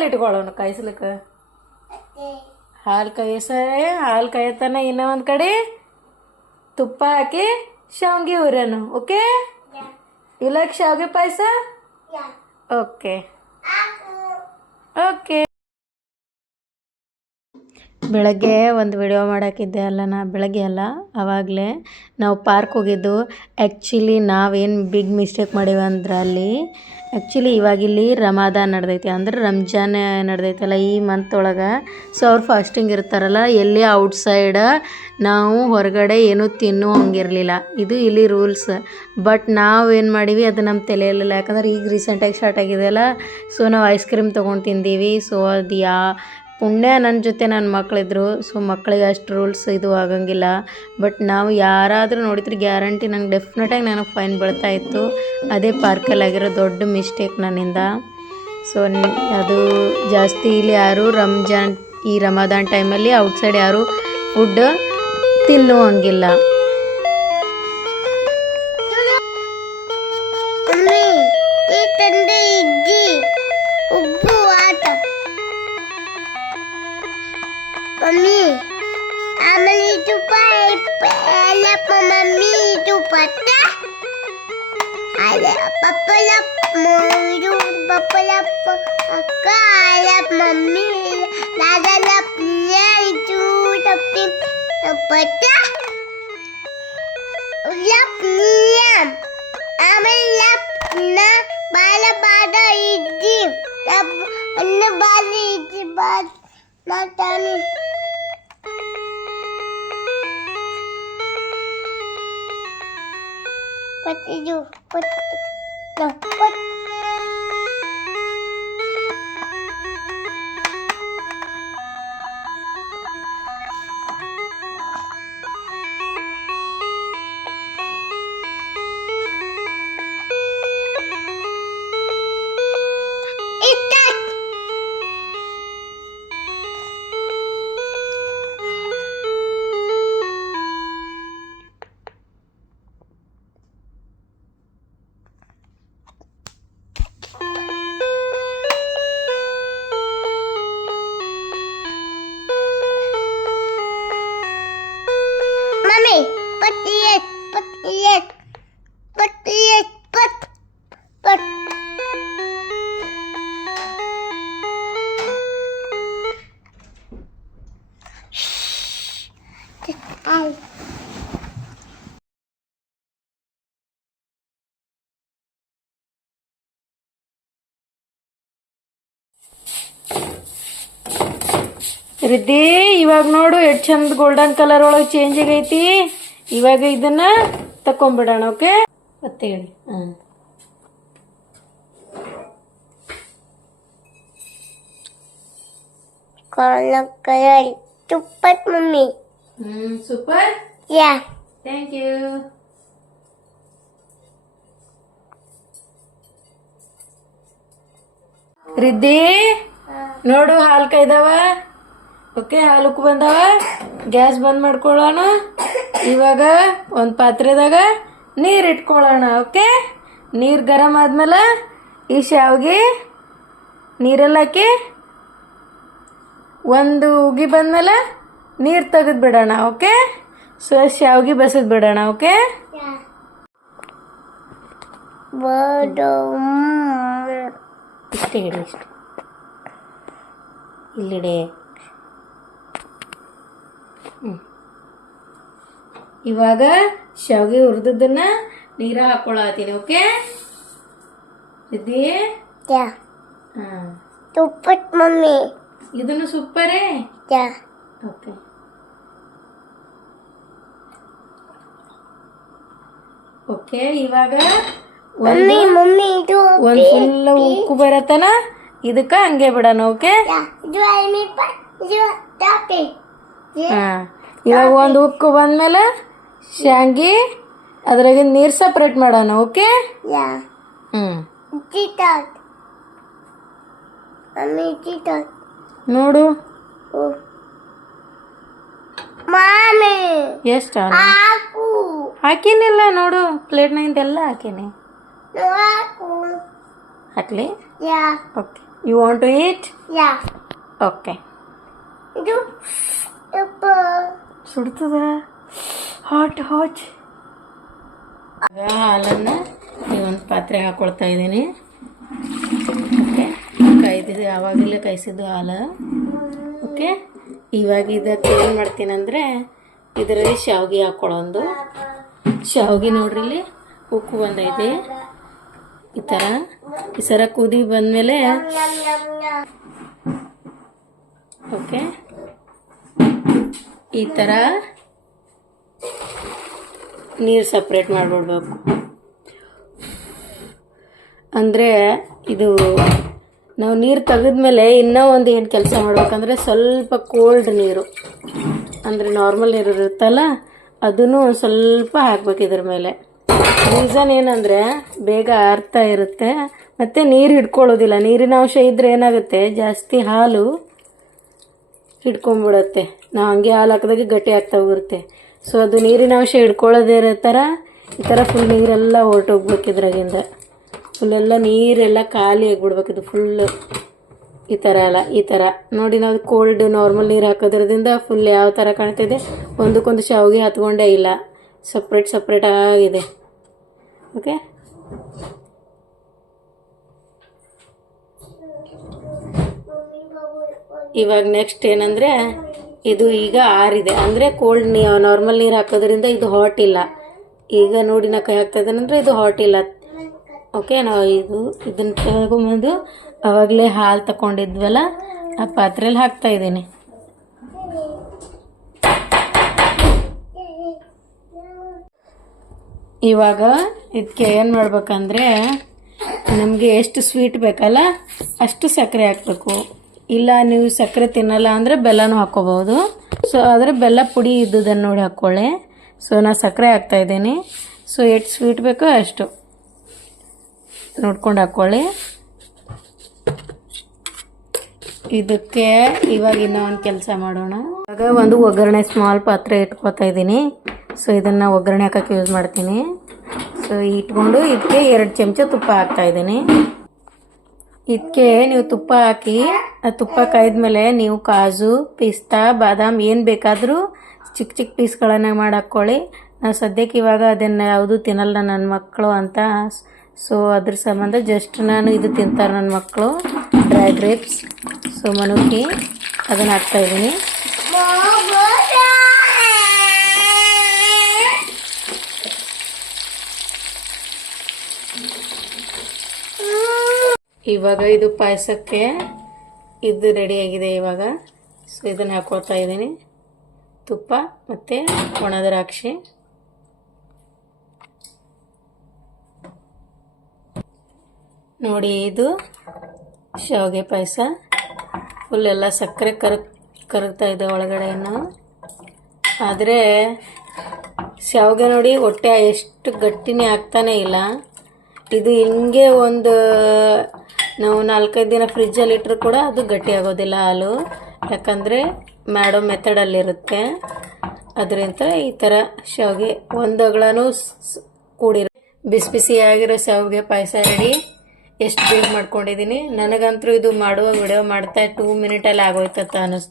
ಹಾಲು ಇಟ್ಕೊಳ್ಳೋಣ ಕಾಯಿಸ್ಲಿಕ್ಕೆ. ಹಾಲು ಕಾಯತನ ಇನ್ನೂ ಒಂದು ಕಡೆ ತುಪ್ಪ ಹಾಕಿ ಶಾವ್ಗೆ ಹುರಿಯೋಣ. ಓಕೆ, ಯು ಲೈಕ್ ಶಾವ್ಗೆ ಪಾಯಸ? Okay okay. ಬೆಳಗ್ಗೆ ಒಂದು ವಿಡಿಯೋ ಮಾಡೋಕ್ಕಿದ್ದೆ ಅಲ್ಲ, ಬೆಳಗ್ಗೆ ಅಲ್ಲ ಆವಾಗಲೇ ನಾವು ಪಾರ್ಕ್ ಹೋಗಿದ್ದು. ಆ್ಯಕ್ಚುಲಿ ನಾವೇನು ಬಿಗ್ ಮಿಸ್ಟೇಕ್ ಮಾಡೀವಿ ಅಂದ್ರೆ ಅಲ್ಲಿ ಆ್ಯಕ್ಚುಲಿ ಇವಾಗಿಲ್ಲಿ ರಮಾದಾನ್ ನಡೆದೈತಿ, ಅಂದ್ರೆ ರಂಜಾನ್ ನಡೆದೈತಲ್ಲ ಈ ಮಂತ್ ಒಳಗೆ. ಸೊ ಅವ್ರು ಫಾಸ್ಟಿಂಗ್ ಇರ್ತಾರಲ್ಲ, ಎಲ್ಲಿ ಔಟ್ಸೈಡ್ ನಾವು ಹೊರಗಡೆ ಏನೂ ತಿನ್ನೋ ಹಂಗಿರಲಿಲ್ಲ. ಇದು ಇಲ್ಲಿ ರೂಲ್ಸ್. ಬಟ್ ನಾವೇನು ಮಾಡೀವಿ ಅದು ನಮ್ಮ ತಲೆಯಲ್ಲಿಲ್ಲ, ಯಾಕಂದ್ರೆ ಈಗ ರೀಸೆಂಟಾಗಿ ಸ್ಟಾರ್ಟ್ ಆಗಿದೆಯಲ್ಲ. ಸೊ ನಾವು ಐಸ್ ಕ್ರೀಮ್ ತೊಗೊಂಡು ತಿಂದೀವಿ. ಸೊ ಅದು ಪುಣ್ಯ ನನ್ನ ಜೊತೆ ನನ್ನ ಮಕ್ಕಳಿದ್ರು. ಸೊ ಮಕ್ಕಳಿಗೆ ಅಷ್ಟು ರೂಲ್ಸ್ ಇದು ಆಗಂಗಿಲ್ಲ. ಬಟ್ ನಾವು ಯಾರಾದರೂ ನೋಡಿದ್ರೆ ಗ್ಯಾರಂಟಿ ನಂಗೆ ಡೆಫಿನೆಟಾಗಿ ನನಗೆ ಫೈನ್ ಬೀಳ್ತಾ ಇತ್ತು. ಅದೇ ಪಾರ್ಕಲ್ಲಿ ಆಗಿರೋ ದೊಡ್ಡ ಮಿಸ್ಟೇಕ್ ನನ್ನಿಂದ. ಸೊ ಅದು ಜಾಸ್ತಿ ಇಲ್ಲಿ ಯಾರು ಈ ರಮದಾನ್ ಟೈಮಲ್ಲಿ ಔಟ್ಸೈಡ್ ಯಾರು food ತಿನ್ನುವಂಗಿಲ್ಲ. Mami, amal itu palap mami itu patah. Ada papalap itu papalap kalap mami. Ladalapnya itu tapi patah. Lapnya amal lapna bala bada idi. Lap anna bala idi bad matani. Put itu, put. Mami, put. Ow. Riddhi ಇವಾಗ ನೋಡು ಎಷ್ಟು ಚಂದ golden colour ಒಳಗೆ change ಆಗೈತಿ. ಇವಾಗ ಇದನ್ನ ತಕೊಂಡ್ಬಿಡೋಣ. Okay, ಮತ್ತೆ ಹೇಳಿ. Color cepat mami. Super. Yeah. Thank you. Riddhi ನೋಡು ಹಾಲು ಕಾಯ್ದವ. ಓಕೆ, ಹಾಲು ಉಕ್ಕು ಬಂದವ. ಗ್ಯಾಸ್ ಬಂದ್ ಮಾಡ್ಕೊಳ್ಳೋಣ. ಇವಾಗ ಒಂದು ಪಾತ್ರೆದಾಗ ನೀರು ಇಟ್ಕೊಳ್ಳೋಣ. ಓಕೆ, ನೀರು ಗರಂ ಆದ್ಮೇಲೆ ಈ ಶಾವ್ಗೆ ನೀರೆಲ್ಲ ಹಾಕಿ ಒಂದು ಉಗಿ ಬಂದ್ಮೇಲೆ ನೀರು ತೆಗೆದು ಬಿಡೋಣ. ಓಕೆ, ಸೊ ಶಾವ್ಗೆ ಬಸದ್ ಬಿಡೋಣ. ಓಕೆ, ಇಷ್ಟೇ ಇಡಿ, ಇಷ್ಟು ಇಲ್ಲಿಡೆ. ಇವಾಗ ಶಾವ್ಗೆ ಹುರಿದನ್ನ ನೀರ ಹಾಕೊಳತೀನಿ. ಓಕೆ ಇದ್ದೀ? Cepat mami. ಇದನ್ನು ಸೂಪರೇ. Okay, okay. ಇವಾಗ ಒಂದು ಫುಲ್ ಉಕ್ಕು ಬರತನ ಇದಕ್ಕ ಹಂಗೆ ಬಿಡೋಣ. ಓಕೆ, ಇವಾಗ ಒಂದು ಉಕ್ಕು ಬಂದ್ಮೇಲೆ ಶಾಂಗಿ ಅದ್ರಾಗ ನೀರ್ ಸಪ್ರೇಟ್ ಮಾಡೋಣ. ಓಕೆ, ನೋಡು ಎಷ್ಟ ಹಾಕಿನಿಲ್ಲ ನೋಡು, ಪ್ಲೇಟ್ನಾಗಿಂದ ಎಲ್ಲ ಹಾಕೀನಿ. ಹಾಕ್ಲಿ? Okay. You want to eat? Yeah okay. ಇದು ಉಪ್ಪ ಸುಡ್ತದ ಹಾಟ್ ಹಾಟ್. ಹಾಲನ್ನು ಈ ಒಂದು ಪಾತ್ರೆ ಹಾಕ್ಕೊಳ್ತಾ ಇದ್ದೀನಿ. ಓಕೆ, ಕಾಯ್ದಿದ್ದು ಆವಾಗಲೇ ಕಾಯಿಸಿದ್ದು ಹಾಲು. ಓಕೆ, ಇವಾಗ ಇದಕ್ಕೆ ಏನು ಮಾಡ್ತೀನಂದರೆ ಇದರಲ್ಲಿ ಶಾವಿಗೆ ಹಾಕ್ಕೊಳ್ಳೋದು. ಶಾವಿಗೆ ನೋಡ್ರಿ ಇಲ್ಲಿ ಉಕ್ಕು ಬಂದೈತೆ. ಈ ಥರ ಕುದಿ ಬಂದಮೇಲೆ ಓಕೆ ಈ ಥರ ನೀರು ಸಪ್ರೇಟ್ ಮಾಡಿಬಿಡ್ಬೇಕು. ಅಂದರೆ ಇದು ನಾವು ನೀರು ತೆಗೆದ್ಮೇಲೆ ಇನ್ನೂ ಒಂದು ಏನು ಕೆಲಸ ಮಾಡ್ಬೇಕಂದ್ರೆ ಸ್ವಲ್ಪ ಕೋಲ್ಡ್ ನೀರು, ಅಂದರೆ ನಾರ್ಮಲ್ ನೀರು ಇರುತ್ತಲ್ಲ ಅದನ್ನು ಒಂದು ಸ್ವಲ್ಪ ಹಾಕ್ಬೇಕು ಇದ್ರ ಮೇಲೆ. ರೀಸನ್ ಏನಂದರೆ ಬೇಗ ಆರ್ತಾ ಇರುತ್ತೆ ಮತ್ತು ನೀರು ಹಿಡ್ಕೊಳ್ಳೋದಿಲ್ಲ. ನೀರಿನ ಅಂಶ ಇದ್ದರೆ ಏನಾಗುತ್ತೆ, ಜಾಸ್ತಿ ಹಾಲು ಹಿಡ್ಕೊಂಬಿಡುತ್ತೆ. ನಾವು ಹಂಗೆ ಹಾಲು ಹಾಕಿದಾಗ ಗಟ್ಟಿ ಆಗ್ತಾ ಹೋಗುತ್ತೆ. ಸೊ ಅದು ನೀರಿನ ಅಂಶ ಹಿಡ್ಕೊಳ್ಳೋದೇ ಇರೋ ಥರ ಈ ಥರ ಫುಲ್ ನೀರೆಲ್ಲ ಹೊರಟೋಗ್ಬೇಕು. ಇದ್ರಾಗಿಂದ ಫುಲ್ಲೆಲ್ಲ ನೀರೆಲ್ಲ ಖಾಲಿ ಆಗಿಬಿಡ್ಬೇಕು. ಇದು ಫುಲ್ಲು ಈ ಥರ ಅಲ್ಲ, ಈ ಥರ ನೋಡಿ. ನಾವು ಕೋಲ್ಡ್ ನಾರ್ಮಲ್ ನೀರು ಹಾಕೋದ್ರಿಂದ ಫುಲ್ ಯಾವ ಥರ ಕಾಣ್ತಿದೆ, ಒಂದಕ್ಕೊಂದು ಶಾವಿಗೆ ಹತ್ಕೊಂಡೇ ಇಲ್ಲ, ಸಪ್ರೇಟ್ ಆಗಿದೆ. ಓಕೆ, ಇವಾಗ ನೆಕ್ಸ್ಟ್ ಏನಂದರೆ ಇದು ಈಗ ಆರಿದೆ, ಅಂದರೆ ಕೋಲ್ಡ್ ನಾರ್ಮಲ್ ನೀರು ಹಾಕೋದ್ರಿಂದ ಇದು ಹಾಟ್ ಇಲ್ಲ. ಈಗ ನೋಡಿ ನಾ ಕೈ ಹಾಕ್ತಾ ಇದ್ದೇನೆಂದರೆ ಇದು ಹಾಟ್ ಇಲ್ಲ. ಓಕೆ, ನಾವು ಇದನ್ನು ತಗೊಂಬಂದು ಆವಾಗಲೇ ಹಾಲು ತಗೊಂಡಿದ್ವಲ್ಲ ಆ ಪಾತ್ರೆಯಲ್ಲಿ ಹಾಕ್ತಾ ಇದ್ದೀನಿ. ಇವಾಗ ಇದಕ್ಕೆ ಏನು ಮಾಡ್ಬೇಕಂದ್ರೆ ನಮಗೆ ಎಷ್ಟು ಸ್ವೀಟ್ ಬೇಕಲ್ಲ ಅಷ್ಟು ಸಕ್ಕರೆ ಹಾಕಬೇಕು. ಇಲ್ಲ ನೀವು ಸಕ್ಕರೆ ತಿನ್ನಲ್ಲ ಅಂದರೆ ಬೆಲ್ಲನೂ ಹಾಕ್ಕೋಬೋದು. ಸೊ ಆದರೆ ಬೆಲ್ಲ ಪುಡಿ ಇದ್ದುದನ್ನು ನೋಡಿ ಹಾಕ್ಕೊಳ್ಳಿ. ಸೊ ನಾನು ಸಕ್ಕರೆ ಹಾಕ್ತಾಯಿದ್ದೀನಿ. ಸೊ ಎಷ್ಟು ಸ್ವೀಟ್ ಬೇಕೋ ಅಷ್ಟು ನೋಡ್ಕೊಂಡು ಹಾಕ್ಕೊಳ್ಳಿ. ಇದಕ್ಕೆ ಇವಾಗ ಇನ್ನೂ ಒಂದು ಕೆಲಸ ಮಾಡೋಣ. ಇವಾಗ ಒಂದು ಒಗ್ಗರಣೆ ಸ್ಮಾಲ್ ಪಾತ್ರೆ ಇಟ್ಕೊತಾ ಇದ್ದೀನಿ. ಸೊ ಇದನ್ನು ಒಗ್ಗರಣೆ ಹಾಕೋಕ್ಕೆ ಯೂಸ್ ಮಾಡ್ತೀನಿ. ಸೊ ಇಟ್ಕೊಂಡು ಇದಕ್ಕೆ 2 ಚಮಚ ತುಪ್ಪ ಹಾಕ್ತಾಯಿದ್ದೀನಿ. ಇದಕ್ಕೆ ನೀವು ತುಪ್ಪ ಹಾಕಿ ಆ ತುಪ್ಪ ಕಾಯ್ದ್ಮೇಲೆ ನೀವು ಕಾಜು, ಪಿಸ್ತಾ, ಬಾದಾಮ್ ಏನು ಬೇಕಾದರೂ ಚಿಕ್ಕ ಪೀಸ್ಗಳನ್ನು ಮಾಡಿ ಹಾಕ್ಕೊಳ್ಳಿ. ನಾವು ಸದ್ಯಕ್ಕೆ ಇವಾಗ ಅದನ್ನು ಯಾವುದು ತಿನ್ನಲ್ಲ ನನ್ನ ಮಕ್ಕಳು ಅಂತ. ಸೊ ಅದ್ರ ಸಂಬಂಧ ಜಸ್ಟ್ ನಾನು ಇದು ತಿಂತಾರೆ ನನ್ನ ಮಕ್ಕಳು, ಡ್ರೈ ಗ್ರೇಪ್ಸ್. ಸೊ ಮನುಕಿ ಅದನ್ನು ಹಾಕ್ತಾಯಿದ್ದೀನಿ. ಇವಾಗ ಇದು ಪಾಯಸಕ್ಕೆ ಇದು ರೆಡಿಯಾಗಿದೆ ಇವಾಗ. ಸೊ ಇದನ್ನು ಹಾಕ್ಕೊಳ್ತಾ ಇದ್ದೀನಿ, ತುಪ್ಪ ಮತ್ತು ಒಣ ದ್ರಾಕ್ಷಿ. ನೋಡಿ ಇದು ಶಾವಿಗೆ ಪಾಯಸ. ಫುಲ್ ಎಲ್ಲ ಸಕ್ಕರೆ ಕರಗ್ತಾ ಇದೆ ಒಳಗಡೆಯನ್ನು. ಆದರೆ ಶಾವಿಗೆ ನೋಡಿ ಹೊಟ್ಟೆ ಎಷ್ಟು ಗಟ್ಟಿನೇ ಆಗ್ತಾನೇ ಇಲ್ಲ. ಇದು ಹಿಂಗೆ ಒಂದು ನಾವು 4-5 ದಿನ ಫ್ರಿಜ್ಜಲ್ಲಿ ಇಟ್ಟರು ಕೂಡ ಅದು ಗಟ್ಟಿ ಆಗೋದಿಲ್ಲ ಹಾಲು, ಯಾಕಂದರೆ ಮಾಡೋ ಮೆಥಡಲ್ಲಿರುತ್ತೆ. ಅದರಿಂದ ಈ ಥರ ಶಾವಿಗೆ ಒಂದು ಅಗಳೂ ಕೂಡಿರೋ ಬಿಸಿಯಾಗಿರೋ ಶಾವಿಗೆ ಪಾಯಸ ರೆಡಿ. ಎಷ್ಟು ಬೇಗ ಮಾಡ್ಕೊಂಡಿದ್ದೀನಿ. ನನಗಂತೂ ಇದು ಮಾಡುವ ವಿಡಿಯೋ ಮಾಡ್ತಾ 2 ಮಿನಿಟಲ್ಲಿ ಆಗೋಯ್ತಂತ ಅನ್ನಿಸ್ತು.